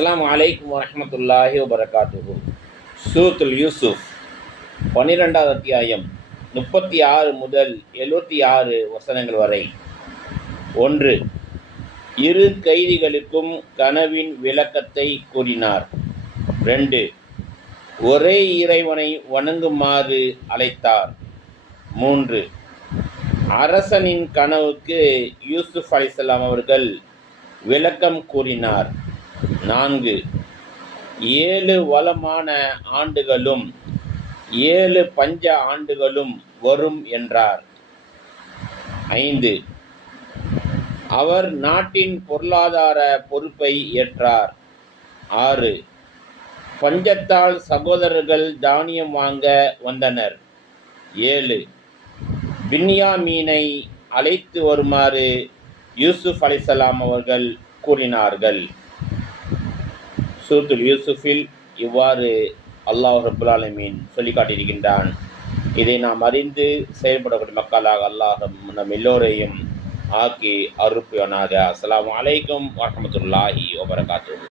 அஸ்ஸலாமு அலைக்கும் வரஹ்மத்துல்லாஹி வபரகாத்துஹு. சூரத்துல் யூசுஃப் 12வது அத்தியாயம் 36 முதல் 76 வசனங்கள் வரை. 1. இரு கைதிகளுக்கும் கனவின் விளக்கத்தை கூறினார். 2. ஒரே இறைவனை வணங்குமாறு அழைத்தார். 3. அரசனின் கனவுக்கு யூசுப் அலைஹிஸ்ஸலாம் அவர்கள் விளக்கம் கூறினார். 4. 7 வளமான ஆண்டுகளும் 7 பஞ்ச ஆண்டுகளும் வரும் என்றார். 5. அவர் நாட்டின் பொருளாதார பொறுப்பை ஏற்றார். 6. பஞ்சத்தால் சகோதரர்கள் தானியம் வாங்க வந்தனர். 7. பின்யாமீனை அழைத்து வருமாறு யூசுப் அலைஹிஸ்ஸலாம் அவர்கள் கூறினார்கள். சூரத்துல் யூசுஃபில் இவ்வாறு அல்லாஹ் ரப்புல் ஆலமீன் சொல்லி காட்டியிருக்கின்றான். இதை நாம் அறிந்து செயல்படக்கூடிய மக்களாக அல்லாஹ் நம் எல்லோரையும் ஆக்கி அருள்புரிவானாக. அஸ்ஸலாமு அலைக்கும் வரஹ்மத்துல்லாஹி வபரகாத்துஹு.